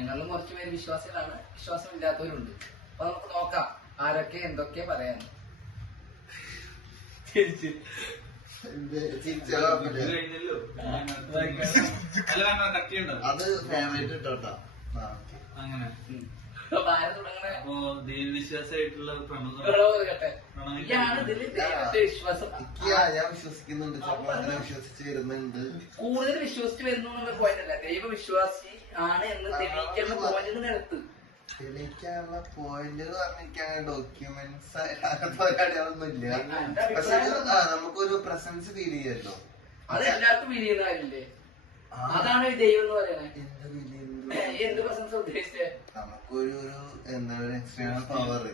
ഞങ്ങളിലും കുറച്ച് പേര് വിശ്വാസികളാണ്, വിശ്വാസമില്ലാത്തവരുണ്ട്. അപ്പൊ നമുക്ക് നോക്കാം ആരൊക്കെ എന്തൊക്കെ പറയാന്ന്. അത് ഫേവറേറ്റ് ഇട്ടോട്ടാ. അങ്ങനെ ദൈവവിശ്വാസമായിട്ടുള്ള ഞാൻ വിശ്വസിക്കുന്നുണ്ട്, അങ്ങനെ വിശ്വസിച്ച് വരുന്നുണ്ട്. കൂടുതൽ വിശ്വസിച്ച് വരുന്നു എന്നുള്ള പോയിന്റ് അല്ല, ദൈവവിശ്വാസി ആണ് എന്ന് തെളിയിക്കുന്ന പോയിന്റ് നിരത്ത്. തെളിയിക്കാനുള്ള പോയിന്റുകൾ പറഞ്ഞിരിക്കാൻ ഡോക്യുമെന്റ്സ് പരിപാടികളൊന്നും ഇല്ല. പക്ഷെ നമുക്കൊരു പ്രസൻസ് ഫീൽ ചെയ്യല്ലോ. അത് എല്ലാവർക്കും ഫീൽ ചെയ്യുന്ന കാര്യമില്ലേ? അതാണ് ഈ ദൈവം എന്ന് പറയുന്നത്. എന്ത് പ്രസൻസ് ഉദ്ദേശിച്ചത്? നമുക്കൊരു എന്താ പറയുക, എക്സ്റ്റേണൽ പവർ,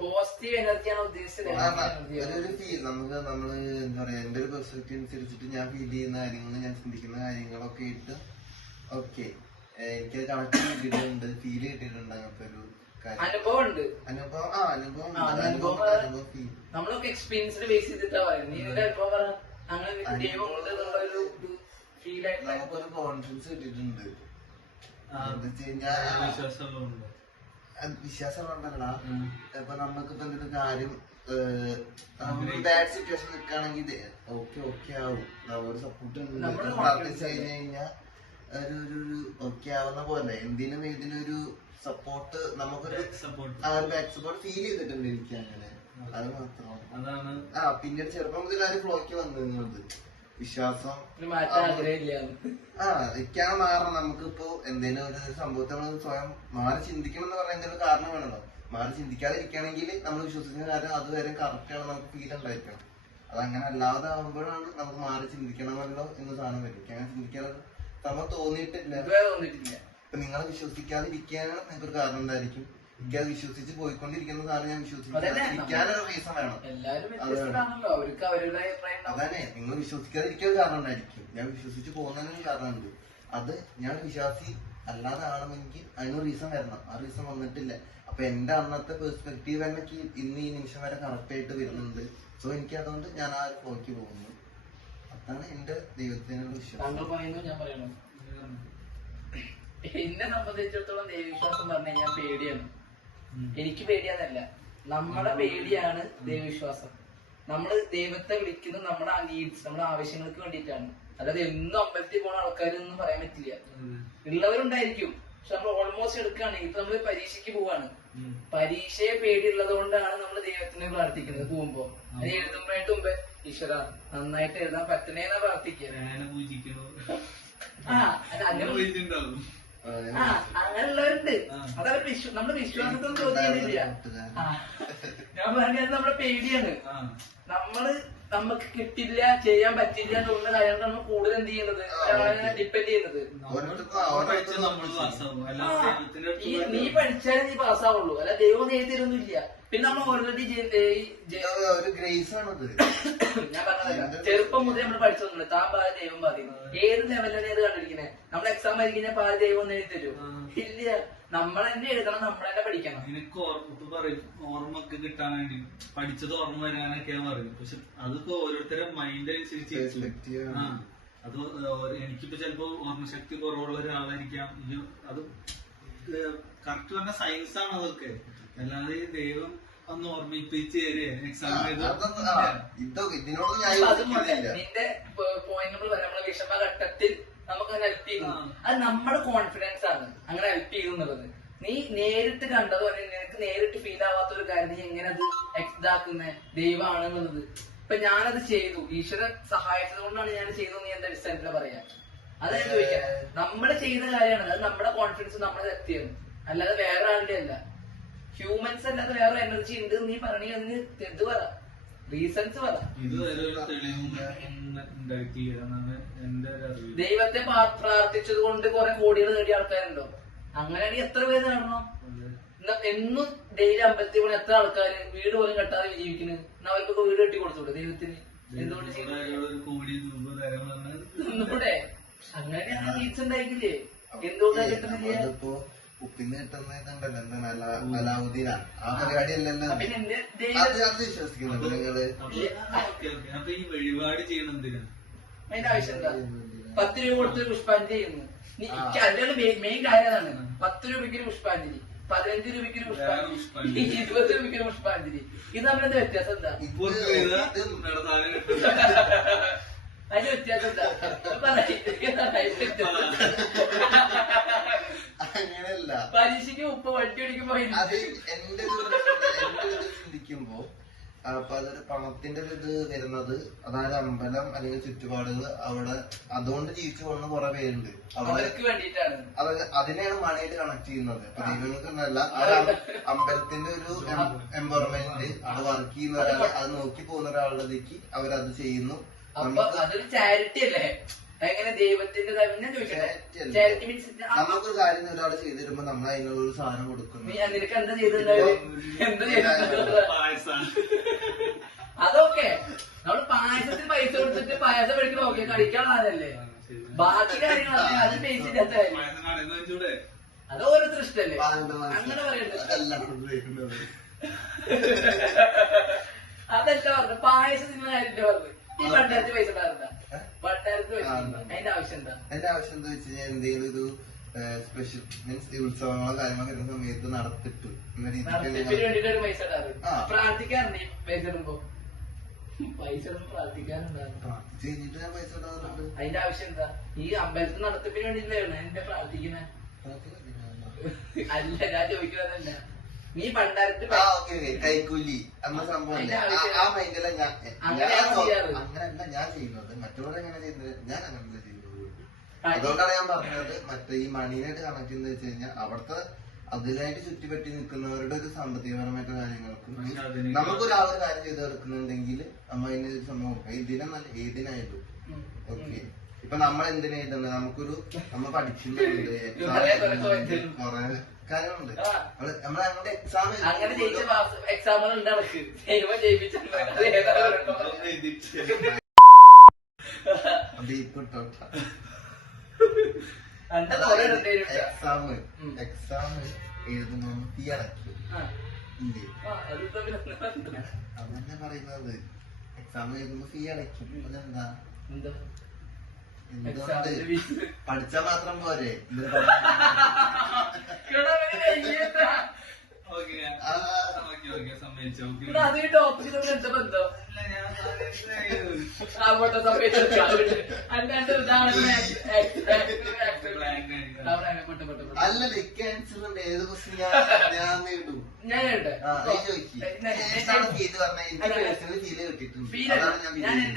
പോസിറ്റീവ് എനർജിയാണ് ഉദ്ദേശിച്ചത്. ഒരു ഫീൽ നമുക്ക് നമ്മള് എന്താ പറയാ, എന്റെ ഒരു പെർസ്പെക്റ്റീവ് അനുസരിച്ചിട്ട് ഞാൻ ഫീൽ ചെയ്യുന്ന കാര്യങ്ങൾ, ഞാൻ ചിന്തിക്കുന്ന കാര്യങ്ങളൊക്കെ ഇട്ട് ഓക്കെ എനിക്ക് കണക്ട് കിട്ടിയിട്ടുണ്ട്, ഫീൽ കിട്ടിയിട്ടുണ്ട്. അങ്ങനത്തെ ഒരു അനുഭവം ഉണ്ട്, അനുഭവം ഫീൽ നമ്മളൊക്കെ എക്സ്പീരിയൻസിൽ ബേസ് ചെയ്തിട്ടാ പറയുന്നത്. നീ നിന്റെ അനുഭവം പറ. അങ്ങനെ നമുക്കൊരു കോൺഫിഡൻസ് കിട്ടിയിട്ടുണ്ട്. വിശ്വാസമുള്ളതല്ല, ഇപ്പൊ നമുക്കിപ്പോ എന്തെങ്കിലും കാര്യം ബാഡ് സിറ്റുവേഷൻ നിൽക്കുകയാണെങ്കിൽ ഓക്കെ ആവും. ഒരു സപ്പോർട്ട് പ്രാർത്ഥിച്ചു കഴിഞ്ഞു കഴിഞ്ഞാൽ ഒരു ഓക്കെ ആവുന്ന പോലെ എന്തിനും ഇതിനൊരു സപ്പോർട്ട്, നമുക്കൊരു ബാക്ക് സപ്പോർട്ട് ഫീൽ ചെയ്തിട്ടുണ്ട് എനിക്ക്. അങ്ങനെ അത് മാത്രമാണ്. പിന്നീട് ചെറുപ്പം മുതൽ ആ ഒരു ഫ്ലോയ്ക്ക് വന്നിരുന്നത് വിശ്വാസം. ഇക്കാണ് മാറണം. നമുക്കിപ്പോ എന്തെങ്കിലും ഒരു സംഭവത്തെ നമ്മൾ സ്വയം മാറി ചിന്തിക്കണം എന്ന് പറയുന്ന ഒരു കാരണം വേണല്ലോ. മാറി ചിന്തിക്കാതിരിക്കുകയാണെങ്കിൽ നമ്മൾ വിശ്വസിക്കുന്ന കാര്യം അതുവരെ കറക്റ്റ് ആണ് നമുക്ക് ഫീൽ ഉണ്ടായിരിക്കണം. അതങ്ങനെ അല്ലാതെ ആകുമ്പോഴാണ് നമുക്ക് മാറി ചിന്തിക്കണമല്ലോ എന്ന് സാധനം വരും. അങ്ങനെ ചിന്തിക്കാതെ നമ്മൾ തോന്നിയിട്ടില്ല. ഇപ്പൊ നിങ്ങൾ വിശ്വസിക്കാതിരിക്കാനാണ് നിങ്ങൾക്കൊരു കാരണം ഉണ്ടായിരിക്കും. എനിക്കത് വിശ്വസിച്ച് പോയിക്കൊണ്ടിരിക്കുന്ന സാധനം ഞാൻ വിശ്വസിക്കാതിരിക്കാനൊരു റീസൺ വേണം. അതന്നെ, നിങ്ങൾ വിശ്വസിക്കാതിരിക്കാൻ കാരണം ഉണ്ടായിരിക്കും. ഞാൻ വിശ്വസിച്ച് പോകുന്നതിനൊരു കാരണമുണ്ട്. അത് ഞാൻ വിശ്വാസി അല്ലാതെ ആണെന്നെങ്കിൽ അതിനൊരു റീസൺ വരണം. ആ റീസൺ വന്നിട്ടില്ല. അപ്പൊ എന്റെ അന്നത്തെ പെർസ്പെക്റ്റീവ് എനിക്ക് ഇന്ന് ഈ നിമിഷം വരെ കറക്റ്റ് ആയിട്ട് വരുന്നുണ്ട്. സോ എനിക്ക് അതുകൊണ്ട് ഞാൻ ആ ഫ്ലോയ്ക്ക് പോകുന്നു. അതാണ് എന്റെ ദൈവത്തിനുള്ള വിശ്വാസം. എന്നെ സംബന്ധിച്ചിടത്തോളം ദൈവവിശ്വാസം പറഞ്ഞു കഴിഞ്ഞാൽ പേടിയാണ്. എനിക്ക് പേടിയാന്നല്ല, നമ്മുടെ പേടിയാണ് ദൈവവിശ്വാസം. നമ്മള് ദൈവത്തെ വിളിക്കുന്നത് നമ്മുടെ നീഡ്സ്, നമ്മുടെ ആവശ്യങ്ങൾക്ക് വേണ്ടിയിട്ടാണ്. അല്ലാതെ എന്നും അമ്പലത്തിൽ പോണ ആൾക്കാരൊന്നും പറയാൻ പറ്റില്ല. ഉള്ളവരുണ്ടായിരിക്കും, പക്ഷെ നമ്മൾ ഓൾമോസ്റ്റ് എടുക്കുകയാണെങ്കിൽ ഇപ്പൊ നമ്മള് പരീക്ഷയ്ക്ക് പോവാണ്. പരീക്ഷയെ പേടിയുള്ളത് കൊണ്ടാണ് നമ്മൾ ദൈവത്തിനെ പ്രാർത്ഥിക്കുന്നത്. പോകുമ്പോ അത് എഴുതുമ്പോഴായിട്ട് മുമ്പേ ഈശ്വര നന്നായിട്ട് എഴുതാൻ പറ്റണേന്നാ പ്രാർത്ഥിക്കുക. അങ്ങനെയുള്ളവരുണ്ട്. അതവർ നമ്മുടെ വിശ്വാസത്തിൽ ചോദ്യം ചെയ്യുന്നില്ല. ഞാൻ പറഞ്ഞത് നമ്മുടെ പേടിയാണ്. നമുക്ക് കിട്ടില്ല, ചെയ്യാൻ പറ്റില്ല എന്നുള്ള കാര്യങ്ങൾ നമ്മൾ കൂടുതൽ എന്ത് ചെയ്യുന്നത്, ഡിപ്പെൻഡ് ചെയ്യുന്നത്. നീ പഠിച്ചാലേ നീ പാസ്സാവുള്ളൂ, അല്ല ദൈവം ചെയ്തിരുന്നില്ല. പിന്നെ നമ്മൾ ഓൾറെഡി ഞാൻ പറഞ്ഞതല്ല, ചെറുപ്പം മുതൽ നമ്മൾ പഠിച്ചൊന്നുമില്ല. താൻ പാതി ദൈവം പാതി. ഏത് ലെവലിലാണ് ഏത് കണ്ടിരിക്കുന്നത്? നമ്മൾ എക്സാം ആയിരിക്കും പാതി ദൈവം ഒന്ന് എഴുതി തരൂ? ഇല്ല, നമ്മൾ തന്നെ എഴുതണം, നമ്മൾ തന്നെ പഠിക്കണം. എനിക്ക് പറയും ഓർമ്മക്ക് കിട്ടാൻ വേണ്ടി പഠിച്ചത് ഓർമ്മ വരാനൊക്കെയാ പറയും. പക്ഷെ അതൊക്കെ ഓരോരുത്തരുടെ മൈൻഡ് അനുസരിച്ച് അത് എനിക്കിപ്പോ ചിലപ്പോ ഓർമ്മശക്തി കുറവുള്ള ഒരാളായിരിക്കാം. അത് കറക്റ്റ് പറഞ്ഞ സയൻസ് ആണ് അതൊക്കെ. അല്ലാതെ ദൈവം ഒന്ന് ഓർമ്മിപ്പിച്ച് എക്സാം നിന്റെ പോയിന്റ് നമ്മളെ വിഷമഘട്ടത്തിൽ നമുക്ക് ഹെൽപ്പ് ചെയ്യുന്നു. അത് നമ്മുടെ കോൺഫിഡൻസ് ആണ് അങ്ങനെ ഹെൽപ്പ് ചെയ്യുന്നുള്ളത്. നീ നേരിട്ട് കണ്ടതോ അല്ലെങ്കിൽ നിനക്ക് നേരിട്ട് ഫീൽ ആവാത്ത ഒരു കാര്യം നീ എങ്ങനെ അത് ഇതാക്കുന്ന ദൈവമാണെന്നുള്ളത്. ഇപ്പൊ ഞാനത് ചെയ്തു, ഈശ്വരൻ സഹായിച്ചത് കൊണ്ടാണ് ഞാൻ ചെയ്തത്. നീ എന്താ ഡിസ്റ്റൻസില് പറയാ? അതായത് ചോദിക്കാം, നമ്മള് ചെയ്ത കാര്യമാണ്. അത് നമ്മുടെ കോൺഫിഡൻസ് നമ്മളെ എത്തിയാണ്, അല്ലാതെ വേറെ ആളുടെ അല്ല. ഹ്യൂമൻസ് അല്ലാതെ വേറെ എനർജി ഉണ്ട് നീ പറഞ്ഞ ഇത് പറ, റീസൺസ് പറ. ദൈവത്തെ പ്രാർത്ഥിച്ചത് കൊണ്ട് കുറെ കോടികൾ നേടിയ ആൾക്കാരുണ്ടോ? അങ്ങനെയാണെങ്കിൽ എത്ര പേര് നേടണം? എന്നും ഡെയിലി അമ്പലത്തിൽ പോയി എത്ര ആൾക്കാര് വീട് പോലും കെട്ടാതെ ജീവിക്കുന്നു? അവർക്കൊക്കെ വീട് കെട്ടി കൊടുത്തൂടെ ദൈവത്തിന്? എന്തുകൊണ്ട് ഒന്നുകൂടെ അങ്ങനെയാണ് നീഡ്സ് ഉണ്ടായിക്കില്ലേ? എന്തുകൊണ്ടാണ് കിട്ടുന്നില്ല? ഉപ്പിന്ന് കിട്ടുന്നതുണ്ടല്ലോ, എന്താണ് അലാവുദ്ദീന, ആ പരിപാടി അല്ലല്ലോ. അത് വിശ്വസിക്കുന്നുണ്ട് നിങ്ങള്? അപ്പൊ ഈ വഴിപാട് ചെയ്യണം എന്തിനാ? അതിന്റെ ആവശ്യം എന്താ? 10 രൂപ കൊടുത്ത് പുഷ്പാഞ്ജലി ചെയ്യുന്നു. അതിന്റെ മെയിൻ കാര്യം അതാണ്. 10 രൂപയ്ക്ക് ഒരു പുഷ്പാഞ്ജലി, 15 രൂപയ്ക്ക് ഒരു പുഷ്പാഞ്ജലി, 20 രൂപയ്ക്ക് ഒരു പുഷ്പാഞ്ജലി. ഇത് നമ്മളെന്ത് വ്യത്യാസം എന്താ? അതിന്റെ വ്യത്യാസം എന്താ? അങ്ങനെയല്ല, പരീക്ഷയ്ക്ക് 30 വണ്ടി ഓടിക്കുമ്പോ അത് എന്റെ ചിന്തിക്കുമ്പോ അപ്പൊ അതൊരു പണത്തിന്റെ ഒരു ഇത് വരുന്നത്, അതായത് അമ്പലം അല്ലെങ്കിൽ ചുറ്റുപാടുകൾ അവിടെ അതുകൊണ്ട് ജീവിച്ചു പോകുന്ന കുറെ പേരുണ്ട്. അവർക്ക് വേണ്ടിയിട്ടാണ് അതിനെയാണ് മണിയായിട്ട് കണക്ട് ചെയ്യുന്നത്. അപ്പൊ ദൈവങ്ങൾക്കെന്നല്ല, അമ്പലത്തിന്റെ ഒരു എംപവർമെന്റ് അത് വർക്ക് ചെയ്യുന്ന ഒരാൾ, അത് നോക്കി പോകുന്ന ഒരാളുടേക്ക് അവരത് ചെയ്യുന്നു. അപ്പൊ അതൊരു ചാരിറ്റി അല്ലേ? എങ്ങനെ ദൈവത്തിന്റെ ചാരിറ്റി മീൻസ് നമുക്കൊരു കാര്യം ഒരാൾ ചെയ്തു തരുമ്പോ നമ്മൾ അതിനുള്ള ഒരു സാധനം കൊടുക്കുന്നു. നിനക്ക് എന്താ ചെയ്തിട്ടുണ്ടായത്? എന്താ ചെയ്തിട്ടുള്ളത്? അതൊക്കെ നമ്മള് പായസത്തിന് പൈസ കൊടുത്തിട്ട് പായസം മേടിക്കണം, ഓക്കെ കഴിക്കാനുള്ളതല്ലേ. ബാക്കി കാര്യങ്ങളൊക്കെ അത് ബേസില്ലാത്ത കാര്യം. അത് ഓരോരുത്തർ ഇഷ്ടല്ലേ, അങ്ങനെ പറയണ്ടത്. അതല്ല പറഞ്ഞു പായസത്തിന് കാര്യമില്ല പറഞ്ഞു. ഈ പണ്ടാരത്ത് പൈസ ഉണ്ടായിരുന്ന പണ്ടാരത്ത് പൈസ അതിന്റെ ആവശ്യം എന്താ? അതിന്റെ ആവശ്യം എന്താ വെച്ച് കഴിഞ്ഞാൽ എന്തെങ്കിലും ഒരു സ്പെഷ്യൽ മീൻസ് ഉത്സവങ്ങളോ കാര്യങ്ങളോ വരുന്ന സമയത്ത് നടത്തിപ്പ് എന്ന രീതിക്ക് വേണ്ടിട്ട് പൈസ ഉണ്ടാകും. പ്രാർത്ഥിക്കാറുണ്ട് പൈസ ഇടുമ്പോ, പൈസ പ്രാർത്ഥിക്കാറുണ്ടാകും. കഴിഞ്ഞിട്ട് ഞാൻ പൈസ ഉണ്ടാകുന്നുണ്ട്. അതിന്റെ ആവശ്യം എന്താ? ഈ അമ്പലത്തിൽ നടത്തിപ്പിന് വേണ്ടിയിട്ടാണ് എന്റെ പ്രാർത്ഥിക്കുന്നത്. അല്ല, ഞാൻ ചോദിക്കുന്നതല്ല. നീ പണ്ടാരത്ത് കൈക്കൂലി എന്ന സംഭവം ആ മൈൻഡില അങ്ങനെയല്ല ഞാൻ ചെയ്യുന്നത്. മറ്റുള്ളവരെങ്ങനെ ചെയ്യുന്നത്? ഞാൻ അങ്ങനെ ചെയ്യുന്നത്. അതുകൊണ്ടാണ് ഞാൻ പറഞ്ഞത് മറ്റേ ഈ മണീനായിട്ട് കണക്ട് ചെയ്യുന്നത് വെച്ച് കഴിഞ്ഞാൽ അവിടുത്തെ അതിനായിട്ട് ചുറ്റിപ്പറ്റി നിൽക്കുന്നവരുടെ ഒരു സാമ്പത്തികപരമായിട്ട് കാര്യങ്ങൾക്കും നമുക്കൊരാളൊരു കാര്യം ചെയ്ത് കൊടുക്കുന്നുണ്ടെങ്കിൽ നമ്മ അതിന് സംഭവം ഇതിനെന്നല്ല ഏതിനായാലും ഓക്കെ. ഇപ്പൊ നമ്മൾ എന്തിനായിട്ടുണ്ട്, നമുക്കൊരു നമ്മ പഠിക്കുന്നുണ്ട്, കൊറേ കാര്യങ്ങളുണ്ട്. നമ്മളെ അങ്ങോട്ട് എക്സാം അങ്ങനെ ജയിച്ച എക്സാമുകൾ ഉണ്ട് നടക്ക് എക്സാം എഴുതുമ്പോ തീ അടയ്ക്കും ഇല്ലേ? അതന്നെ പറയുന്നത്. എക്സാം എഴുതുമ്പോ ഫീ അടയ്ക്കും. അതെന്താ? എന്തുകൊണ്ട്? പഠിച്ചാ മാത്രം പോരെ? അല്ലല്ലേ ക്യാൻസർ ഉണ്ട്. ഏത് ക്വസ്റ്റ്യൻ ഞാൻ നേടും. ഞാൻ എന്റെ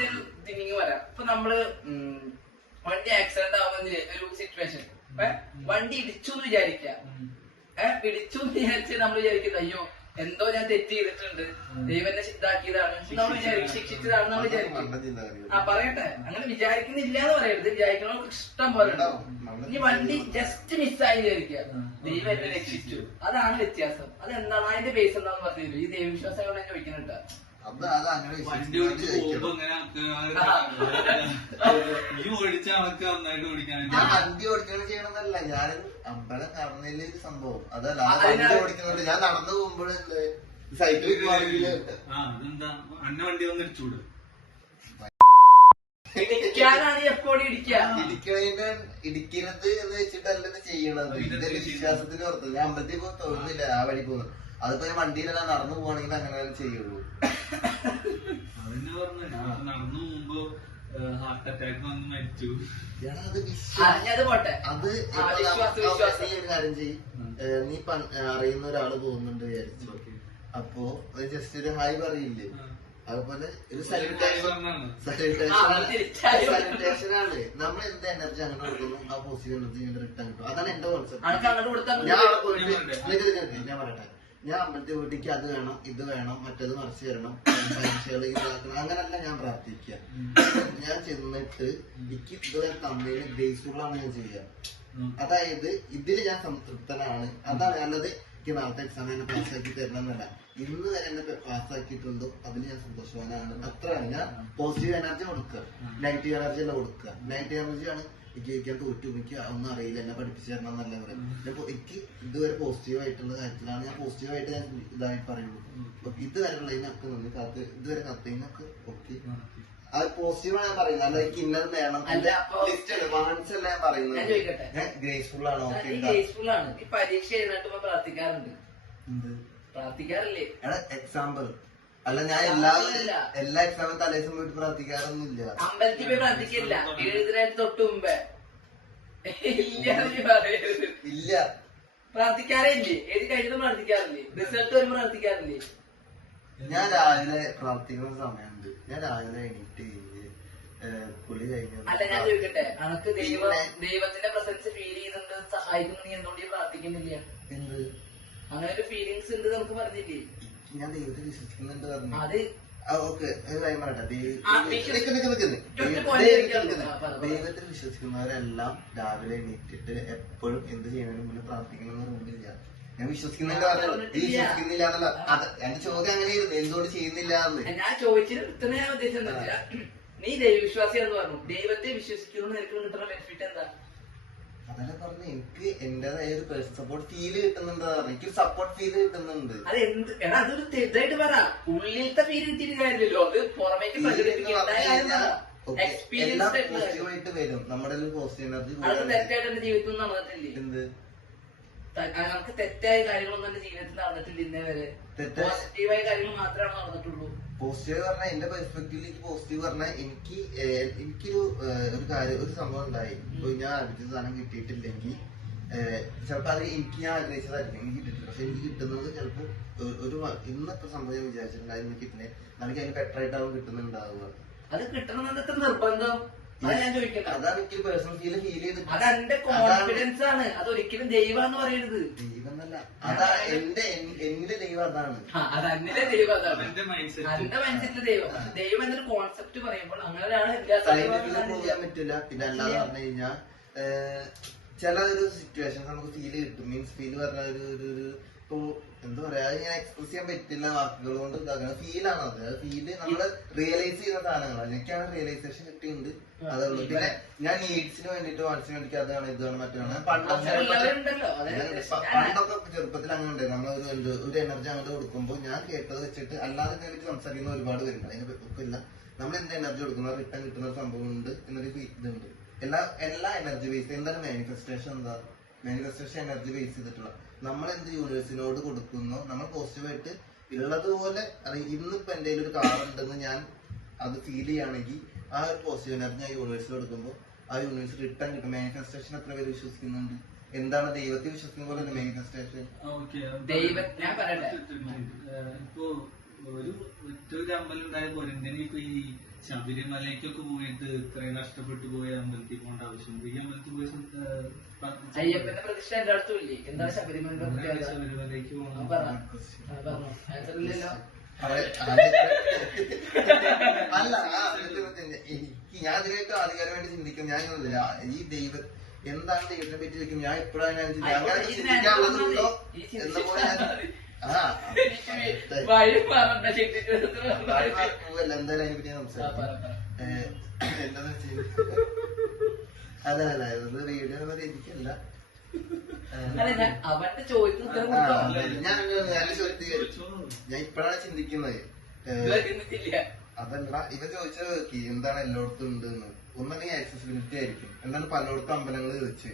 ഒരു തിങ്കിങ് പറയാം. ഇപ്പൊ നമ്മള് വണ്ടി ആക്സിഡന്റ് ആവുന്ന ഒരു സിറ്റുവേഷൻ, വണ്ടി ഇടിച്ചു എന്ന് വിചാരിക്കാം. ഇടിച്ചു എന്ന് വിചാരിച്ച് നമ്മൾ വിചാരിക്കുന്നത് അയ്യോ എന്തോ ഞാൻ തെറ്റ് ചെയ്തിട്ടുണ്ട്, ദൈവം എന്നെ ഇതാക്കിയതാണ് നമ്മൾ വിചാരിക്കും, ശിക്ഷിച്ചതാണ് നമ്മൾ വിചാരിക്കും. പറയട്ടെ, അങ്ങനെ വിചാരിക്കുന്നില്ല എന്ന് പറയരുത്, വിചാരിക്കുന്നവർക്ക് ഇഷ്ടം പോലെ ഉണ്ടാവും. ഇനി വണ്ടി ജസ്റ്റ് മിസ്സായി വിചാരിക്കുക, ദൈവം എന്നെ രക്ഷിച്ചു. അതാണ് വ്യത്യാസം. അതെന്താണ് അതിന്റെ ബേസ് എന്താന്ന് പറഞ്ഞു? ഈ ദൈവവിശ്വാസങ്ങൾ ഞാൻ ചോദിക്കുന്നുണ്ട്. വണ്ടി ഓടിച്ച് പോകുമ്പോ ഞാൻ വണ്ടി ഓടിക്കണം ചെയ്യണമെന്നല്ല, ഞാൻ അമ്പലം കാണുന്നതിലെ ഒരു സംഭവം അതല്ല. വണ്ടി ഓടിക്കുന്നുണ്ട്, ഞാൻ നടന്നു പോകുമ്പോഴല്ലേ സൈക്കിളിൽ പോവാണെങ്കിൽ അതെന്താ അന്ന വണ്ടി വന്ന് ഇടിച്ചൂട്. ഇടിക്കരുത് എന്ന് വെച്ചിട്ടല്ല ചെയ്യണത്. ഇതിന്റെ വിശ്വാസത്തിന് പുറത്ത് ഞാൻ അമ്പലത്തിൽ പോയി തൊഴുന്നില്ല, ആ വഴി പോകുന്നു. അതിപ്പോ ഞാൻ വണ്ടിയിലെല്ലാം നടന്നു പോവാണെങ്കിൽ അങ്ങനെ ചെയ്യുള്ളൂ. അതിന് പറഞ്ഞു നടന്നു പോകുമ്പോ ഹാർട്ട് അറ്റാക്ക് വന്ന് മരിച്ചു. അത് ഒരു കാര്യം ചെയ്യും, നീ അറിയുന്ന ഒരാള് പോകുന്നുണ്ട് വിചാരിച്ചു, അപ്പൊ ജസ്റ്റ് ഒരു ഹായ് പറയില്ലേ, അതുപോലെ ഒരു സല്യൂട്ടേഷനാണ്. നമ്മൾ എന്ത് എനർജി അങ്ങോട്ട് കൊടുക്കുന്നു ആ പോസിറ്റീവ് എനർജി ഇങ്ങനെ റിട്ടേൺ കിട്ടും. അതാണ് എന്റെ കോൺസെപ്റ്റ്. ഞാൻ അവിടെ പോയിട്ട് ഞാൻ പറയട്ടെ, ഞാൻ അമ്പലത്തിൽ വീട്ടിക്ക് അത് വേണം, ഇത് വേണം, മറ്റേത് മറിച്ച് തരണം, പരീക്ഷകൾ ഇതാക്കണം, അങ്ങനല്ല ഞാൻ പ്രാർത്ഥിക്കുക. ഞാൻ ചെന്നിട്ട് എനിക്ക് ഇതുവരെ തന്നതിന് ഗ്രേസ്ഫുള്ളാണ് ഞാൻ ചെയ്യുക. അതായത് ഇതില് ഞാൻ സംതൃപ്തനാണ്. അതാണ് അല്ലാതെ എനിക്ക് നാളത്തെ എക്സാം എന്നെ പാസ്സാക്കി തരണം എന്നല്ല. ഇന്ന് വരെ എന്നെ പാസ്സാക്കിയിട്ടുണ്ടോ അതിൽ ഞാൻ സന്തോഷവാനാണ്. അത്രയാണ്. ഞാൻ പോസിറ്റീവ് എനർജി കൊടുക്കുക, നെഗറ്റീവ് എനർജി അല്ല കൊടുക്കുക. നെഗറ്റീവ് എനർജിയാണ് എനിക്ക് ജയിക്കാൻ തോറ്റു, എനിക്ക് ഒന്നും അറിയില്ല, എന്നെ പഠിപ്പിച്ചു തരണം എന്നല്ല പറയാം. എനിക്ക് ഇതുവരെ പോസിറ്റീവ് ആയിട്ടുള്ള കാര്യത്തിലാണ് ഞാൻ പോസിറ്റീവായിട്ട് ഞാൻ ഇതായിട്ട് പറയുള്ളൂ. ഇതുവരെ ഉള്ളതിനൊക്കെ നിന്ന് ഇതുവരെ കത്തതിനൊക്കെ ഓക്കെ. അത് പോസിറ്റീവാണ് ഞാൻ പറയുന്നത്, അല്ല എനിക്ക് ഇന്നത് വേണം അല്ല, അപ്പൊ- ലിസ്റ്റ് അല്ല വാൺസ് അല്ല ഞാൻ ഞാൻ പറയുന്നത്. ചോദിക്കട്ടെ, ഞാൻ ഗ്രേസ്ഫുൾ ആണ്, ഓക്കെ. നീ ഗ്രേസ്ഫുൾ ആണ്, ഈ പരീക്ഷ എഴുതാണ്ട് പ്രാർത്ഥിക്കാറുണ്ട്, പ്രാർത്ഥിക്കാറില്ലേ? എടാ എക്സാമ്പിൾ അല്ല, ഞാൻ എല്ലാ എക്സാമും തലേദിവസം പോയിട്ട് പ്രാർത്ഥിക്കാറൊന്നുമില്ല. അമ്പലത്തിൽ പോയി പ്രാർത്ഥിക്കില്ല, എഴുതുന്നതിന് തൊട്ട് മുമ്പേ ഇല്ല നീ പറയരുത്. ഇല്ല, പ്രാർത്ഥിക്കാറേ ഇല്ലേ? എഴുതി കഴിഞ്ഞിട്ട് പ്രാർത്ഥിക്കാറില്ലേ? റിസൾട്ട് വരുമ്പോ പ്രാർത്ഥിക്കാറില്ലേ? ഞാൻ രാവിലെ പ്രാർത്ഥിക്കുന്ന സമയമുണ്ട്. ഞാൻ രാവിലെ എണീറ്റ് കുളി കഴിഞ്ഞ അല്ല ഞാൻ ചോദിക്കട്ടെ, അനക്ക് ദൈവത്തിന്റെ പ്രസൻസ് ഫീൽ ചെയ്യുന്നുണ്ട്, സഹായിക്കുന്നു, നീ എന്തുകൊണ്ട് ഈ പ്രാർത്ഥിക്കുന്നില്ല? എന്ത് അങ്ങനെ ഒരു ഫീലിങ്സ് ഉണ്ട് നമുക്ക് പറഞ്ഞില്ലേ? ഞാൻ ദൈവത്തിൽ വിശ്വസിക്കുന്നുണ്ട് പറഞ്ഞു. അത് ഓക്കെ, കാര്യം പറയട്ടെ. ആ, ദൈവത്തിൽ വിശ്വസിക്കുന്നവരെല്ലാം രാവിലെ എണീറ്റിട്ട് എപ്പോഴും എന്ത് ചെയ്യുന്നതിന് മുന്നേ പ്രാർത്ഥിക്കണമെന്ന് റൂളില്ല. ഞാൻ വിശ്വസിക്കുന്നില്ല വിശ്വസിക്കുന്നില്ല എന്നല്ല, അത് എന്റെ ചോദ്യം അങ്ങനെയായിരുന്നു, എന്തുകൊണ്ട് ചെയ്യുന്നില്ല എന്ന്. ഞാൻ ചോദിച്ചത് ഇത്ര ഞാൻ ഉദ്ദേശിച്ചെന്താ, നീ ദൈവവിശ്വാസിയാണെന്ന് പറഞ്ഞു, ദൈവത്തെ വിശ്വസിക്കുന്നു, നിനക്ക് കിട്ടുന്ന ബെനിഫിറ്റ് എന്താ? അതല്ല പറഞ്ഞു, എനിക്ക് എന്റേതായ ഒരു പേഴ്സൺ സപ്പോർട്ട് ഫീല് കിട്ടുന്നുണ്ട്. എനിക്ക് സപ്പോർട്ട് ഫീല് കിട്ടുന്നുണ്ട്. അത് എന്ത് എടാ, അതൊരു തെറ്റായിട്ട് പറ, ഉള്ളിലത്തെ ഫീൽ കിട്ടിയിട്ട് കാര്യമില്ലല്ലോ, അത് പുറമേക്ക് എല്ലാം പോസിറ്റീവായിട്ട് വരും. നമ്മുടെ പോസിറ്റീവ് എനർജി. അത് തെറ്റായിട്ട് എന്റെ ജീവിതത്തിൽ നടന്നിട്ടില്ലേ? എന്ത് നമുക്ക് തെറ്റായ കാര്യങ്ങളൊന്നും എന്റെ ജീവിതത്തിൽ നടന്നിട്ടില്ല ഇന്നേ വരെ. പോസിറ്റീവായ കാര്യങ്ങൾ മാത്രമാണ് നടന്നിട്ടുള്ളൂ. പോസിറ്റീവ് പറഞ്ഞാൽ എന്റെ പെർസ്പെക്ടീവിലേക്ക് പോസിറ്റീവ് പറഞ്ഞാൽ എനിക്കൊരു കാര്യം, ഒരു സംഭവം ഉണ്ടായി. ഇപ്പൊ ഞാൻ ആഗ്രഹിച്ച സാധനം കിട്ടിയിട്ടില്ലെങ്കിൽ ചിലപ്പോ അത് എനിക്ക് ഞാൻ ആഗ്രഹിച്ചതായിരിക്കും, എനിക്ക് കിട്ടിയിട്ടില്ല. പക്ഷെ എനിക്ക് കിട്ടുന്നത് ചിലപ്പോ ഒരു ഇന്നത്തെ സംഭവം ഞാൻ വിചാരിച്ചിട്ടുണ്ടായിരുന്നു കിട്ടുന്നേ, നമുക്ക് അതിന് ബെറ്റർ ആയിട്ടാവും കിട്ടുന്നുണ്ടാവുക. അത് കിട്ടണമെന്ന് എത്ര നിർബന്ധം? ഞാൻ ചോദിക്കട്ടെ, അതാണ് എനിക്ക് പേഴ്സണൽ ഫീൽ ചെയ്ത്. അത് എന്റെ കോൺഫിഡൻസ് ആണ്, അത് ഒരിക്കലും ദൈവം പറയരുത്. ദൈവം എന്നല്ല, അതാ എന്റെ ദൈവം അതാണ്. അത് അന്നിലെ ദൈവം അതാണ്, എന്റെ മൈൻഡ് അന്റെ മനസ്സിലെ ദൈവം. ദൈവം എന്നൊരു കോൺസെപ്റ്റ് പറയുമ്പോൾ അങ്ങനെയാണ് ചെയ്യാൻ പറ്റില്ല. പിന്നെ അല്ലാതെ പറഞ്ഞു കഴിഞ്ഞാൽ ചില ഒരു സിറ്റുവേഷൻസ് നമുക്ക് ഫീല് കിട്ടും. മീൻസ് ഫീല് പറഞ്ഞ ഒരു ഇപ്പൊ എന്താ പറയാ, അത് ഞാൻ എക്സ്പ്രസ് ചെയ്യാൻ പറ്റില്ല വാക്കുകൾ കൊണ്ട് ഇതാക്കണം. ഫീലാണ് അത്. ഫീല് നമ്മള് റിയലൈസ് ചെയ്യുന്ന സാധനങ്ങളാണ്. എനിക്കാണ് റിയലൈസേഷൻ കിട്ടിയിട്ടുണ്ട്, അതുള്ളൂ. പിന്നെ ഞാൻ നീഡ്സിന് വേണ്ടിട്ട് വാട്സിന് വേണ്ടിട്ട് അതാണ് ഇതാണ് മറ്റാണ്. പണ്ടൊക്കെ ചെറുപ്പത്തിൽ അങ്ങനെ ഉണ്ട്. നമ്മളൊരു ഒരു എനർജി അങ്ങോട്ട് കൊടുക്കുമ്പോൾ ഞാൻ കേട്ടത് വെച്ചിട്ട് അല്ലാതെ എനിക്ക് സംസാരിക്കുന്ന ഒരുപാട് പേരുണ്ട്. അതിനെ പറ്റില്ല. നമ്മൾ എന്ത് എനർജി കൊടുക്കുന്ന റിട്ടേൺ കിട്ടുന്ന ഒരു സംഭവം ഉണ്ട് എന്നൊരു ഇതുണ്ട്. എല്ലാ എനർജി ബേസ്. എന്താണ് മാനിഫെസ്റ്റേഷൻ? എന്താ മാനിഫെസ്റ്റേഷൻ? എനർജി ബേസ് ചെയ്തിട്ടുള്ള നമ്മൾ എന്ത് യൂണിവേഴ്സിനോട് കൊടുക്കുന്നോ, നമ്മൾ പോസിറ്റീവായിട്ട് ഉള്ളതുപോലെ. ഇന്നിപ്പോ എന്റെ ഒരു കാർ ഉണ്ടെന്ന് ഞാൻ അത് ഫീൽ ചെയ്യുകയാണെങ്കിൽ ആ ഒരു പോസിറ്റീവ് എനർജി ഞാൻ യൂണിവേഴ്സിൽ കൊടുക്കുമ്പോൾ ആ യൂണിവേഴ്സ് റിട്ടേൺ കിട്ടും. മാനിഫെസ്റ്റേഷൻ എത്ര പേര് വിശ്വസിക്കുന്നുണ്ട്? എന്താണ് ദൈവത്തെ വിശ്വസിക്കുന്ന പോലെ മാനിഫെസ്റ്റേഷൻ? ഞാൻ പറയട്ടെ, ഇപ്പൊ ഒരു അമ്പലം ഉണ്ടായ പോലെ എന്തിനാ ഇപ്പൊ ഈ ശബരിമലയ്ക്കൊക്കെ പോയിട്ട് ഇത്രയും കഷ്ടപ്പെട്ടു പോയ അമ്പലത്തിൽ പോകേണ്ട ആവശ്യമുണ്ട്? ഈ അമ്പലത്തിൽ പോയി അയ്യപ്പന്റെ പ്രതിഷ്ഠ എല്ലായിടത്തും ഇല്ലേ? എന്താണ് ശബരിമലയുടെ പ്രത്യേകത? ശബരിമലയ്ക്ക് പോകണം. പറഞ്ഞോ, ആൻസർ ഇല്ലല്ലോ. അല്ല, ഞാൻ ഇതിലേക്ക് ആധികാരമായിട്ട് ചിന്തിക്കും. ഞാൻ ഈ ദൈവം എന്താണ് ദൈവത്തെ പറ്റി ചോദിക്കും. ഞാൻ എപ്പോഴാണ് ചിന്തിക്കാനുള്ളതുണ്ടോ എന്ന പോലെ എന്തായാലും അതിനെ പറ്റി ഞാൻ സംസാരിക്കും. എന്താന്ന് വെച്ചാൽ അതല്ല, ഇതൊന്ന് വീഡിയോ എന്ന രീതിക്കല്ല. അവന്റെ ചോദ്യത്തിന് ഞാൻ ഇപ്പോഴാണ് ചിന്തിക്കുന്നത്. അതല്ല, ഇവ ചോദിച്ചത് എന്താണ് എല്ലായിടത്തും ഉണ്ട് എന്ന്. ഒന്നല്ലെങ്കിൽ ആക്സസിബിലിറ്റി ആയിരിക്കും. എന്താണ് പലയിടത്തും അമ്പലങ്ങൾ ചോദിച്ച്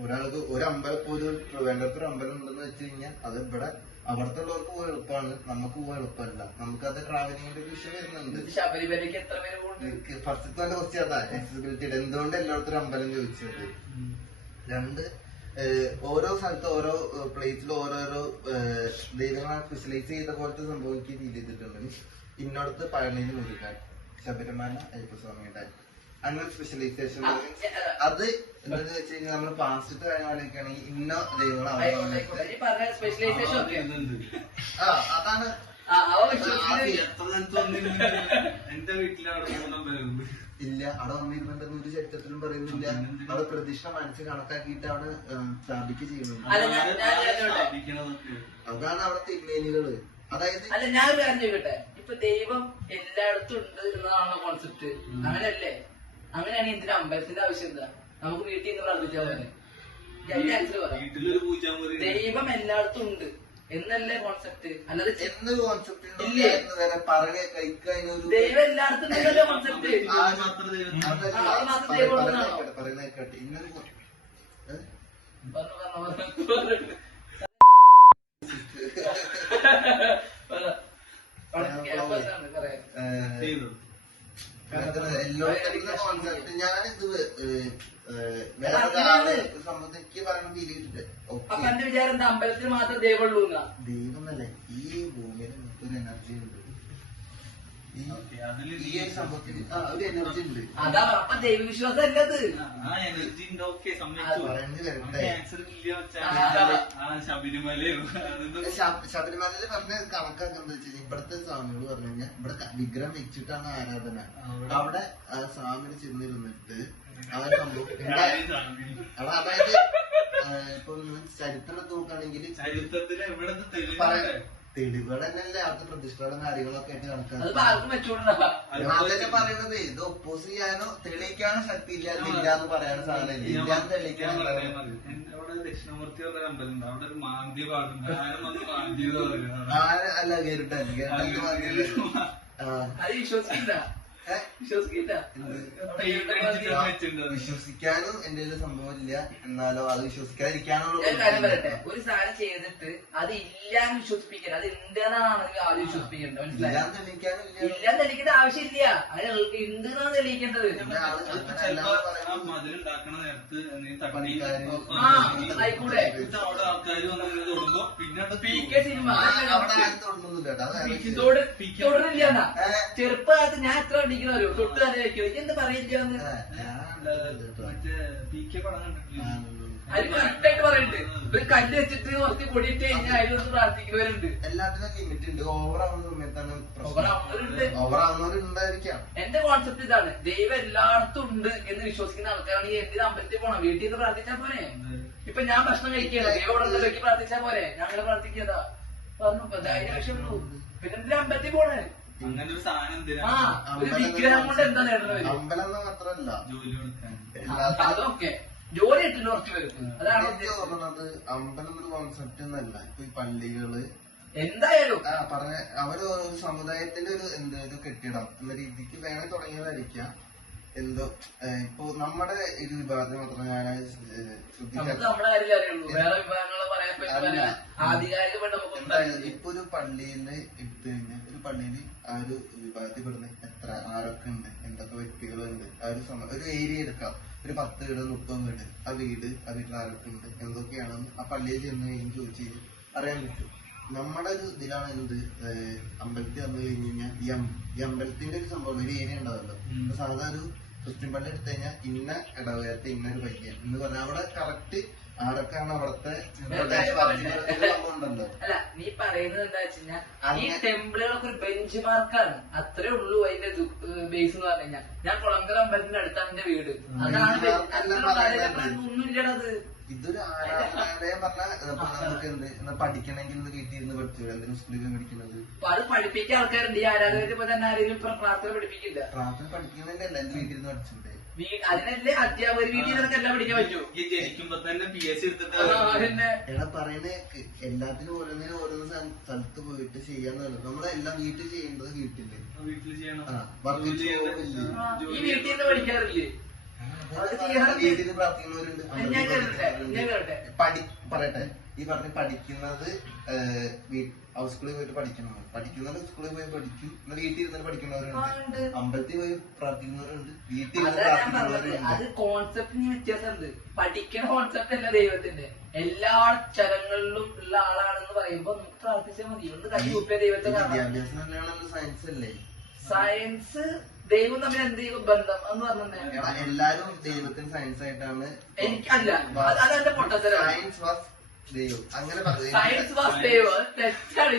ഒരാൾക്ക് ഒരു അമ്പലം, ഒരു ട്രിവാൻഡ്രത്ത് ഒരു അമ്പലം ഉണ്ടെന്ന് വെച്ച് കഴിഞ്ഞാൽ അത് ഇവിടെ അവിടത്തെ ഉള്ളവർക്ക് പോകാൻ എളുപ്പമാണ്, നമുക്ക് പോകാൻ എളുപ്പമല്ല. നമുക്കത് ട്രാവലിംഗിന്റെ ഒരു വിഷയം വരുന്നുണ്ട്. ശബരിമലയ്ക്ക് എത്ര പേര് പോകുന്നുണ്ട്? ഫസ്റ്റത്തെ ക്വസ്റ്റ്യൻ അതാ, ആക്സസിബിലിറ്റിയുടെ. എന്തുകൊണ്ട് എല്ലായിടത്തും ഒരു അമ്പലം ചോദിച്ചത്? രണ്ട്, ഓരോ സ്ഥലത്ത് ഓരോ പ്ലേസിലും ഓരോരോ ദൈവങ്ങളെ സ്പെഷ്യലൈസ് ചെയ്ത പോലത്തെ സംഭവം എനിക്ക് ഫീൽ ചെയ്തിട്ടുണ്ട്. ഇന്നോടത്ത് പഴനിയിൽ മുരുകൻ, ശബരിമല അയ്യപ്പസ്വാമിയുടെ അങ്ങനെ സ്പെഷ്യലൈസേഷൻ. അത് എന്താന്ന് വെച്ച് കഴിഞ്ഞാൽ നമ്മള് പാസ്റ്റത്തെ കാര്യം ആലോചിക്കുകയാണെങ്കിൽ ഇന്ന ദൈവങ്ങളാണ്. അതാണ് എന്റെ വീട്ടിലവിടെ ഇല്ല, അവിടെ വന്നിരുന്നുണ്ടെന്ന് ഒരു ചരിത്രത്തിലും പറയുന്നില്ല. അവിടെ പ്രതിഷ്ഠ മനസ്സിൽ കണക്കാക്കിയിട്ട് അവിടെ സ്ഥാപിക്കുക ചെയ്യുന്നുണ്ട്. അതാണ് അവിടെ തിരുമേനികള്. അതായത് അല്ല, ഞാൻ കാര്യം ചോദിക്കട്ടെ, ഇപ്പൊ ദൈവം എല്ലായിടത്തും ഉണ്ട് എന്നതാണല്ലോ കോൺസെപ്റ്റ്, അങ്ങനെയല്ലേ? അങ്ങനെയാണ് എന്തിനാ അമ്പലത്തിന്റെ ആവശ്യം? എന്താ, നമുക്ക് വീട്ടിൽ നിന്ന് പ്രാർത്ഥിച്ചാൽ പോലെ. ദൈവം എല്ലായിടത്തും ഉണ്ട്, എന്നല്ലേ കോൺസെപ്റ്റ്. അല്ലാതെ എന്നൊരു കോൺസെപ്റ്റ് ഇല്ലേ? പറഞ്ഞ കഴിക്കാനൊരു ദൈവം എല്ലായിടത്തും ഉണ്ടല്ലോ കോൺസെപ്റ്റ്. പറയുന്ന കേട്ടെ ഇന്നൊരു കോൺസെപ്റ്റ് ഞാനിത് വേറെ സംബന്ധിക്ക് പറയണ ഫീൽ ചെയ്തിട്ട് അപ്പൊ എന്റെ വിചാരം എന്താ, അമ്പലത്തിൽ മാത്രം ദൈവമുള്ളൂ എന്നാ? ദൈവമല്ലേ ഈ ഭൂമിയിൽ നമുക്കൊരു എനർജി ഉണ്ട്, ഈ ഒരു സംഭവത്തിന് ഒരു എനർജി ഉണ്ട്. അതാ അപ്പൊ ദൈവവിശ്വാസം അല്ലത്. ആ എനർജി ഉണ്ട്, ഓക്കെ സമ്മതിച്ചു. പറഞ്ഞു വരട്ടെ. ശബരിമലയും ശബരിമലയില് പറഞ്ഞ കണക്കാക്കുന്നത് വെച്ചാൽ ഇവിടുത്തെ സ്വാമികൾ പറഞ്ഞു കഴിഞ്ഞാൽ ഇവിടെ വിഗ്രഹം വെച്ചിട്ടാണ് ആരാധന. അവിടെ ആ സ്വാമിന് ചെന്നിരുന്നിട്ട് ആ സംഭവം അതായത് ഇപ്പൊ ചരിത്രം നോക്കുകയാണെങ്കിൽ ചരിത്രത്തിൽ എവിടെ തെളിവുകൾ തന്നെയല്ലേ അവിടുത്തെ പ്രതിഷ്ഠകളും കാര്യങ്ങളൊക്കെ ആയിട്ട് കണക്കാക്കുന്നത്. അതിപ്പോ ആർക്കും വെച്ചോണ്ടാ. അതന്നെ പറയണത് ഇത് ഒപ്പോസ് ചെയ്യാനോ തെളിയിക്കാനോ ശക്തി ഇല്ലാന്ന് പറയാൻ സാധനം ഇല്ലാന്ന് തെളിയിക്കാൻ അവിടെ ദക്ഷിണമൂർത്തി പറഞ്ഞ അമ്പലം അവിടെ ഒരു മാന്തി പാടും മാന്തി അല്ല കേരട്ട അത് വിശ്വസിക്കില്ല, വിശ്വസിക്കില്ല. വിശ്വസിക്കാനും എന്റെ സംഭവം ഇല്ല, എന്നാലോ അത് വിശ്വസിക്കാതിരിക്കാനുള്ള ഞാൻ കാര്യം പറയട്ടെ, ഒരു സാധനം ചെയ്തിട്ട് അത് ഇല്ലാന്ന് വിശ്വസിപ്പിക്കരുത്, അത് ഉണ്ടെന്നാണെങ്കിൽ ആദ്യം വിശ്വസിപ്പിക്കേണ്ടത്. മനസ്സിലായി? ഇല്ലാന്ന് തെളിയിക്കേണ്ട ആവശ്യമില്ല, അത് ഉണ്ട് എന്നാണ് തെളിയിക്കേണ്ടത്. മതിലുണ്ടാക്കണ നേരത്ത് ആയിക്കൂടെ അവിടെ ആൾക്കാർ വന്നു തൊടുമ്പോ പിന്നെ PK സിനിമ തൊടുന്നില്ല. തൊടുന്നില്ല. ചെറുപ്പകാലത്ത് ഞാൻ എത്ര അടിക്കണോ തൊട്ട് തന്നെ വെക്കും, എന്ത് പറയില്ലാന്ന് മറ്റേ PK പടം കണ്ടിട്ടില്ല. അത് കറക്റ്റായിട്ട് പറയുന്നുണ്ട്. ഒരു കല്ല് വെച്ചിട്ട് കുറച്ച് പൊടിയിട്ട് കഴിഞ്ഞാൽ അതിലൊന്ന് പ്രാർത്ഥിക്കുന്നവരുണ്ട്. എല്ലാത്തിനും ലിമിറ്റ് ഉണ്ട്. ഓവർ ആവുന്ന സമയത്താണ് ഓവർ ആവുന്നവരുണ്ടായിരിക്കാം. എന്റെ കോൺസെപ്റ്റ് ഇതാണ്, ദൈവം എല്ലായിടത്തും ഉണ്ട് എന്ന് വിശ്വസിക്കുന്ന ആൾക്കാരാണെങ്കിൽ എന്തിനാ അമ്പലത്തിൽ പോണം? വീട്ടിൽ നിന്ന് പ്രാർത്ഥിച്ചാൽ പോരെ. ഇപ്പൊ ഞാൻ ഭക്ഷണം കഴിക്കുകയാണ്, ദൈവം ഇവിടെ ഉള്ളതൊക്കെ പ്രാർത്ഥിച്ചാൽ പോരെ, ഞങ്ങളെ പ്രാർത്ഥിക്കാതാ പറഞ്ഞു. അതിന് വിഷയമുള്ളൂ. പിന്നെ എന്തിനാ അമ്പലത്തിൽ പോണേ? അങ്ങനെ ഒരു സാധനം എന്തിനാ? ഒരു വിഗ്രഹം കൊണ്ട് എന്താ നേടുന്നത്? അമ്പലം മാത്രല്ല ജോലി കൊടുക്കാൻ അതൊക്കെ ജോലി ഇട്ടിട്ട് കുറച്ച് വരും. അതാണ് പറഞ്ഞത്. അമ്പലം ഒരു കോൺസെപ്റ്റ് എന്നല്ല. ഇപ്പൊ ഈ പള്ളികള് എന്തായാലും പറഞ്ഞ അവര് ഒരു സമുദായത്തിന്റെ ഒരു എന്തൊരു കെട്ടിടം എന്ന രീതിക്ക് വേണേ തുടങ്ങിയതായിരിക്കാം. എന്തോ ഇപ്പൊ നമ്മുടെ ഒരു വിഭാഗത്തിൽ മാത്രം ഞാൻ നമ്മുടെ കാര്യം അറിയുള്ളൂ, വേറെ വിഭാഗങ്ങളെ പറയാൻ പറ്റില്ല. ആധികാരികമായിട്ട് ഇപ്പൊ ഒരു പള്ളിയില് എടുത്തു കഴിഞ്ഞാൽ ഒരു പള്ളിയില് ആ ഒരു വിഭാഗത്തിൽ പെടുന്ന എത്ര ആരൊക്കെ ഉണ്ട്, എന്തൊക്കെ വ്യക്തികളുണ്ട്, ആ ഒരു ഏരിയ എടുക്കാം. ഒരു 10 വീട് 30 വീട്, ആ വീട്ടിൽ ആരൊക്കെ ഉണ്ട്, എന്തൊക്കെയാണെന്ന് ആ പള്ളിയിൽ ചെന്ന് കഴിഞ്ഞ് ചോദിച്ചു കഴിഞ്ഞാൽ അറിയാൻ പറ്റും. നമ്മുടെ ഒരു ഇതിലാണ് എന്ത് അമ്പലത്തിൽ വന്നു കഴിഞ്ഞ് കഴിഞ്ഞാൽ ഈ അമ്പലത്തിന്റെ ഒരു സംഭവം ഒരു ഏരിയ ഉണ്ടാവല്ലോ. സാധാരണ ഒരു ക്രിസ്ത്യൻ പള്ളി എടുത്തു കഴിഞ്ഞാൽ ഇന്ന ഇടവേരത്തെ ഇന്നൊരു പയ്യൻ എന്ന് പറഞ്ഞാൽ അവിടെ കറക്റ്റ് ആരൊക്കെയാണ് അവിടുത്തെ ഉണ്ടല്ലോ. അല്ല നീ പറയുന്നത് എന്താ വെച്ചാൽ ഈ ടെമ്പിളുകളൊക്കെ ഒരു ബെഞ്ച് മാർക്കാണ്, അത്രേ ഉള്ളൂ അതിന്റെ ബേസ് എന്ന് പറഞ്ഞു കഴിഞ്ഞാൽ. ഞാൻ കുളങ്കര അമ്പലത്തിന്റെ അടുത്താണ് എന്റെ വീട്, അതാണ് ഒന്നുമില്ലടത്. ഇതൊരു ആരാധനാലയം പറഞ്ഞാൽ നമുക്ക് എന്ത് പഠിക്കണമെങ്കിൽ വീട്ടിൽ ഇരുന്ന് പഠിച്ചു എന്തിനും സ്കൂളിൽ പഠിക്കുന്നത്. അത് പഠിപ്പിക്കാൻ ആൾക്കാരുണ്ട്. ഈ ആരാധനയിൽ തന്നെ ആരെങ്കിലും ഇപ്പൊ പ്രാർത്ഥന പഠിപ്പിക്കില്ല. പ്രാർത്ഥന പഠിക്കുന്നതിന്റെ അല്ല വീട്ടിൽ ഇരുന്ന് പഠിച്ചൂടെ? അതിനല്ലേ അധ്യാപകർ വീട്ടിൽ നിന്നൊക്കെ എല്ലാം പഠിക്കാൻ പറ്റൂ. ജനിക്കുമ്പോ തന്നെ PSC എടുത്തിട്ട് എടാ പറയുന്നേ എല്ലാത്തിനും ഓരോന്നിനും സ്ഥലത്ത് പോയിട്ട് ചെയ്യാന്നല്ല. നമ്മളെല്ലാം വീട്ടിൽ ചെയ്യേണ്ടത് വീട്ടില് ചെയ്യണം. ഈ വീട്ടിൽ നിന്ന് പഠിക്കാറില്ലേ? വീട്ടിൽ പ്രാർത്ഥിക്കുന്നവരുണ്ട്. പറയട്ടെ, ഈ പറഞ്ഞ് പഠിക്കുന്നത് സ്കൂളിൽ പോയിട്ട് പഠിക്കണം. പഠിക്കുന്നത് സ്കൂളിൽ പോയി പഠിക്കും. വീട്ടിൽ ഇരുന്ന് പഠിക്കുന്നവരുണ്ട്, അമ്പലത്തിൽ പോയി പ്രാർത്ഥിക്കുന്നവരുണ്ട്, വീട്ടിൽ ഇരുന്ന് പ്രാർത്ഥിക്കുന്നവരുണ്ട്. അത് കോൺസെപ്റ്റിന് വ്യത്യാസമുണ്ട്. പഠിക്കുന്ന കോൺസെപ്റ്റ് അല്ല ദൈവത്തിന്റെ. എല്ലാ ചരങ്ങളിലും ഉള്ള ആളാണെന്ന് പറയുമ്പോ നമുക്ക് പ്രാർത്ഥിച്ചാൽ മതി. ഒന്ന് കൈ കുപ്പിയ ദൈവത്തെ വിദ്യാഭ്യാസം തന്നെയാണല്ലോ സയൻസ് അല്ലേ? സയൻസ് ദൈവം തമ്മിൽ എന്ത് ബന്ധം എന്ന് പറഞ്ഞാൽ എല്ലാരും ദൈവത്തിന് സയൻസ് ആയിട്ടാണ്. എനിക്കല്ല, അതെന്റെ പൊട്ടത്തരം. സയൻസ് വാസ് ദൈവം അങ്ങനെ സയൻസ് വാസ് ദൈവം തെറ്റാണ്.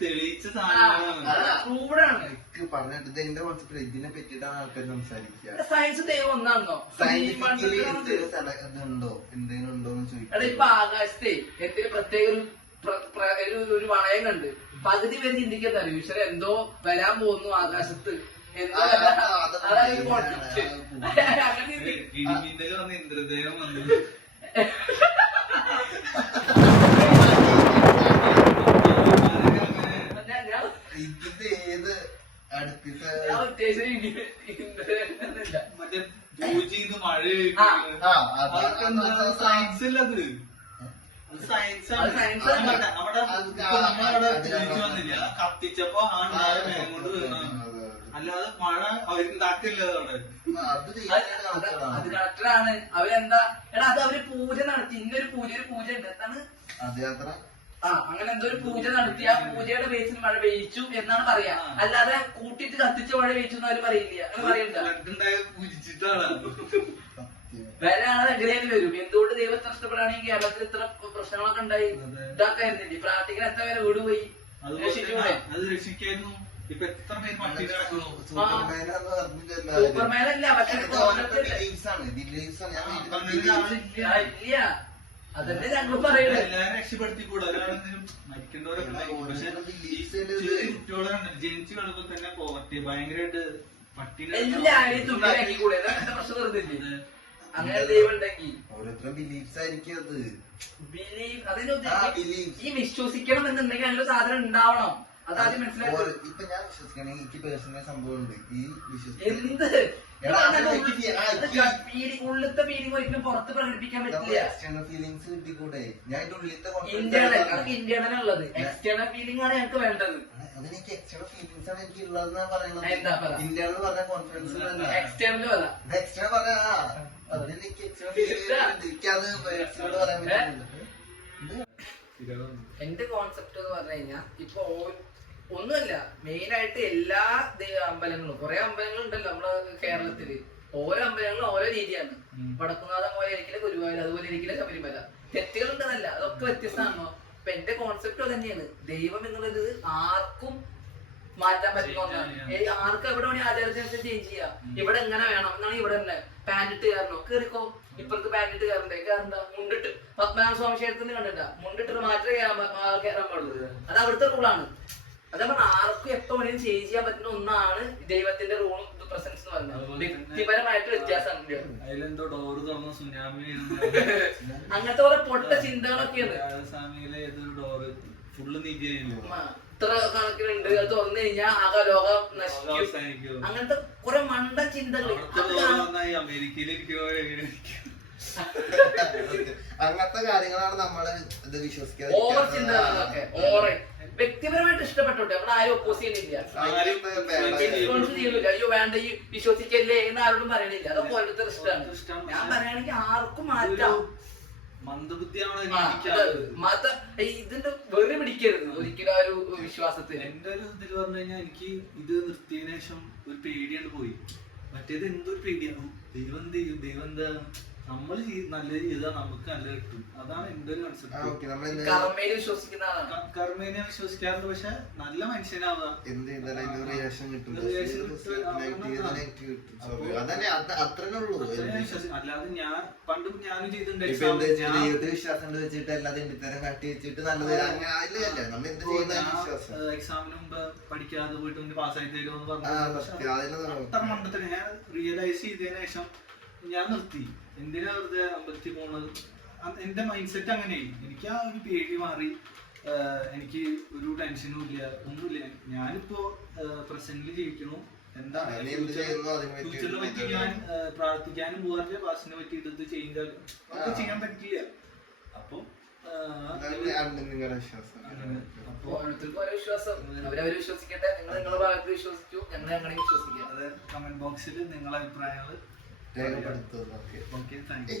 തെളിയിച്ച പ്രൂവ്ഡാണ് പറഞ്ഞിട്ട്. ഇത് എന്റെ കോൺസെപ്റ്റ് ഇതിനെ പറ്റിയിട്ടാണ് ആൾക്കാർ സംസാരിക്കുക. സയൻസ് ദൈവം ഒന്നാണോ? സയന്റിഫിക്കലി ഇതുണ്ടോ എന്തെങ്കിലും ഉണ്ടോ എന്ന് ചോദിക്കും. ഇപ്പൊ ആകാശത്തെ എന്തെങ്കിലും പ്രത്യേക ഒരു വളയം കണ്ട് പകുതി പേര് ചിന്തിക്കുന്ന ഈശ്വര എന്തോ വരാൻ പോകുന്നു ആകാശത്ത്, എന്തോ അതായത് കോൺസെപ്റ്റ്. ഇന്ദ്രദേവം വന്നു ഇല്ല. മറ്റേ പൂജിന്ന് മഴ ആ. അതൊക്കെ എന്താ സയൻസ് അല്ല അത് സയൻസ് ആണ്. അത് science അത് ആണ്. മറ്റേ അവിടെ ഇപ്പൊ നമ്മളവിടെ പൂജി വന്നില്ല കത്തിച്ചപ്പോ ആ ഉണ്ടായ മേഘം കൊണ്ട് വീണതാണ്. അല്ലാതെ മഴ അവരുണ്ടാക്കില്ല അവിടെ. അത് കറക്റ്റാണ്. അവരെന്താ എടാ അത് അവര് പൂജ നടത്തി. ഇന്നൊരു പൂജ ഉണ്ട്. എന്താണ് പദയാത്ര അങ്ങനെ എന്തോ ഒരു പൂജ നടത്തി. ആ പൂജയുടെ ബേസിൽ മഴ പെയ്ച്ചു എന്നാണ് പറയാ. അല്ലാതെ കൂട്ടിയിട്ട് കത്തിച്ച മഴ പെയ്ച്ചു എന്ന് അവര് പറയില്ല. അങ്ങനെ പറയണ്ട. ബ്ലഡ് ഉണ്ടായ പൂജിച്ചിട്ടാണ്. വരാണ് എങ്ങനെയാലും വരും. എന്തുകൊണ്ട് ദൈവത്തെ നഷ്ടപ്പെടുകയാണെങ്കിൽ കേരളത്തിൽ ഇത്ര പ്രശ്നങ്ങളൊക്കെ ഉണ്ടായി ഇതാക്കായിരുന്നില്ലേ? പ്രാർത്ഥിക്കാൻ എത്ര പേരെ വീട് പോയി അതുപോലെ രക്ഷിച്ചൂടെ? തന്നെ അത് രക്ഷിക്കായിരുന്നു. ഇപ്പൊ എത്ര പേര് പട്ടിണി കിടക്കുന്നു. സൂപ്പർമാനല്ല പക്ഷെ ഇല്ല. അതന്നെ ഞങ്ങൾ പറയുന്നത്. എല്ലാരും രക്ഷപ്പെടുത്തിക്കൂടാ. ഒരാളെന്തെങ്കിലും മരിക്കേണ്ടവരൊക്കെ ഉണ്ടായിരിക്കും. പക്ഷെ ഈ കുട്ടികളെ ജനിച്ചു കിടക്കുമ്പോൾ തന്നെ പോവർട്ടി ഭയങ്കരമായിട്ട് പട്ടിണി എല്ലാവരെയും തുള്ളിയാക്കി കൂടെ എന്താ പ്രശ്നം വരുന്നില്ലേ? അങ്ങനെ ദൈവം ഉണ്ടെങ്കിൽ ഓരോരുത്തരും ബിലീഫ്സ് ആയിരിക്കും അത്. ബിലീവ് അതിന്റെ ഉദ്ദേശം ഈ വിശ്വസിക്കണം എന്നുണ്ടെങ്കിൽ അങ്ങനെ ഒരു സാധനം ഉണ്ടാവണം. അതാദ്യം മനസ്സിലാക്കുക. ഇപ്പൊ ഞാൻ വിശ്വസിക്കണെങ്കിൽ എനിക്ക് പേഴ്സണൽ സംഭവം ഉണ്ട് ഈ എന്ത് ഉള്ളിലത്തെ ഫീലിംഗ് ഒരിക്കലും പുറത്ത് പ്രകടിപ്പിക്കാൻ പറ്റില്ല. എക്സ്റ്റേണൽ ഫീലിങ്സ് കിട്ടിക്കൂടെ? ഞാൻ എന്റെ ഉള്ളിലത്തെ ഇന്റേണൽ ഞങ്ങൾക്ക് ഇന്റേണൽ ഉള്ളത്. എക്സ്റ്റേണൽ ഫീലിംഗ് ആണ് ഞങ്ങൾക്ക് വേണ്ടത്. അതെനിക്ക് എക്സ്റ്റേണൽ ഫീലിങ്സ് ആണ് എനിക്ക് ഉള്ളതെന്നാ പറയുന്നത്. എന്താ പറ ഇന്റേണൽ പറഞ്ഞ കോൺഫിഡൻസ് എക്സ്റ്റേണൽ അല്ല. എക്സ്റ്റേണൽ പറയാ അതെനിക്ക് എക്സ്റ്റേണൽ ഫീലിംഗ് എനിക്കത് എക്സ്റ്റേണൽ പറയാൻ പറ്റുന്നില്ല. എന്റെ കോൺസെപ്റ്റ് എന്ന് പറഞ്ഞു കഴിഞ്ഞാൽ ഇപ്പൊ ഒന്നുമല്ല, മെയിൻ ആയിട്ട് എല്ലാ അമ്പലങ്ങളും കുറെ അമ്പലങ്ങൾ ഉണ്ടല്ലോ നമ്മളെ കേരളത്തില്. ഓരോ അമ്പലങ്ങളും ഓരോ രീതിയാണ്. വടക്കുന്നാഥം പോലെ ഇരിക്കില്ല ഗുരുവായൂർ, അതുപോലെ ഇരിക്കില്ല ശബരിമല. തെറ്റുകളുണ്ടെന്നല്ല, അതൊക്കെ വ്യത്യസ്തമാണോ? അപ്പൊ എന്റെ കോൺസെപ്റ്റ് തന്നെയാണ്. ദൈവം എന്നുള്ളത് ആർക്കും മാറ്റാൻ പറ്റുന്ന ഒന്നാണ്. ആർക്കും എവിടെ വേണേ ആചാരത്തിനനുസരിച്ച് ചേഞ്ച് ചെയ്യാം. ഇവിടെ എങ്ങനെ വേണം എന്നാണ് ഇവിടെ തന്നെ. പാന്റ് ഇട്ട് കയറണോ കേറിക്കോ. ഇപ്പുറത്ത് പാന്റ് ഇട്ട് കയറണ്ടേ കയറണ്ട. മുണ്ടിട്ട് പത്മനാഭ സ്വാമി ക്ഷേത്രത്തിൽ കണ്ടിട്ടാ മുണ്ടിട്ട് മാത്രമേ കയറാൻ പാടുള്ളൂ. അത് അവിടുത്തെ റൂളാണ്. അതേ പറഞ്ഞ ആർക്കും എപ്പോ വേണേലും ചേഞ്ച് ചെയ്യാൻ പറ്റുന്ന ഒന്നാണ് ദൈവത്തിന്റെ റൂളും പ്രസൻസ് എന്ന് പറയുന്നത്. വ്യക്തിപരമായിട്ട് വ്യത്യാസമുണ്ട്. അതിലെന്തോ ഡോറ് തുറന്ന സുനാമി അങ്ങനത്തെ കുറെ പൊട്ട ചിന്തകളൊക്കെയാണ്. സ്വാമിയിലെ ഏതൊരു ഡോറ് ഫുള്ള് നീക്കിയായിരുന്നു. ഇത്ര കണക്കിനുണ്ട്. അത് തുറന്നു കഴിഞ്ഞാൽ ആകെ ലോകം നശിക്കും. അങ്ങനത്തെ കുറെ മണ്ടൻ ചിന്തകൾ. അമേരിക്കയിലിരിക്കുന്നവരെ അങ്ങനത്തെ കാര്യങ്ങളാണ് നമ്മള് ഇത് വിശ്വസിക്കാതെ ഓവർ ചിന്തകളൊക്കെ ഓവർ വ്യക്തിപരമായിട്ട് ഇഷ്ടപ്പെട്ടോട്ടെ. നമ്മൾ ആരും ഒപ്പോസ് ചെയ്യുന്നില്ല, ചെയ്യുന്നില്ല. അയ്യോ വേണ്ട ഈ വിശ്വസിക്കല്ലേ എന്ന് ആരോടും പറയണില്ല. അതൊക്കെ ഓരോരുത്തർ ഇഷ്ടമാണ്. ഞാൻ പറയുകയാണെങ്കിൽ ആർക്കും മാറ്റാം. ഇതിന്റെ വെറി പിടിക്കരുത് ഒരിക്കലും ആ ഒരു വിശ്വാസത്തിന്. എന്റെ ഒരു ഇതിൽ പറഞ്ഞു കഴിഞ്ഞാൽ എനിക്ക് ഇത് നിർത്തിയതിനു ശേഷം ഒരു പേടിയാണ് പോയി. മറ്റേത് എന്തൊരു പേടിയാകും. ദൈവം എന്ത് ചെയ്യും, ദൈവം എന്താ, നമ്മൾ നല്ലത് ചെയ്താൽ നമുക്ക് നല്ല കിട്ടും. അതാണ് എന്റെ ഒരു കൺസെപ്റ്റ്. കർമ്മയിൽ വിശ്വസിക്കുന്ന ആളാണ്. കർമ്മേനെ വിശ്വസിക്കാറുണ്ട്. പക്ഷെ നല്ല മനുഷ്യനാവുക. അല്ലാതെ ഞാൻ പണ്ടും ഞാനും ചെയ്തിട്ടുണ്ട്. എക്സാമിന് മുമ്പ് പഠിക്കാതെ പോയിട്ട് പാസ്സായി തരുമെന്ന് പറഞ്ഞു. അത്ര മണ്ടത്തിന് ഞാൻ റിയലൈസ് ചെയ്തതിനു ശേഷം ഞാൻ നിർത്തി. എന്തിനാ വെറുതെ അമ്പലത്തിൽ പോണത്? എന്റെ മൈൻഡ് സെറ്റ് അങ്ങനെയായി. എനിക്ക് ആ ഒരു പേടി മാറി. എനിക്ക് ഒരു ടെൻഷനും ഇല്ല, ഒന്നുമില്ല. ഞാനിപ്പോ പ്രസന്റിൽ ജീവിക്കണു. എന്താണ് ഫ്യൂച്ചറിനെ പറ്റി ഞാൻ പ്രാർത്ഥിക്കാനും പോകാറില്ല. പാസ്റ്റിനെ പറ്റി ഇത് ചെയ്യാൻ പറ്റില്ല. അപ്പൊ ഓരോരുത്തർക്കും ഓരോ വിശ്വാസം. അവരവര് വിശ്വസിക്കട്ടെ. നിങ്ങൾ നിങ്ങളുടെ ഭാഗത്ത് വിശ്വസിച്ചു, ഞങ്ങൾ അങ്ങനെ വിശ്വസിക്കാം. കമന്റ് ബോക്സിൽ നിങ്ങളുടെ അഭിപ്രായങ്ങൾ രേഖപ്പെടുത്തുക. Okay, thank you.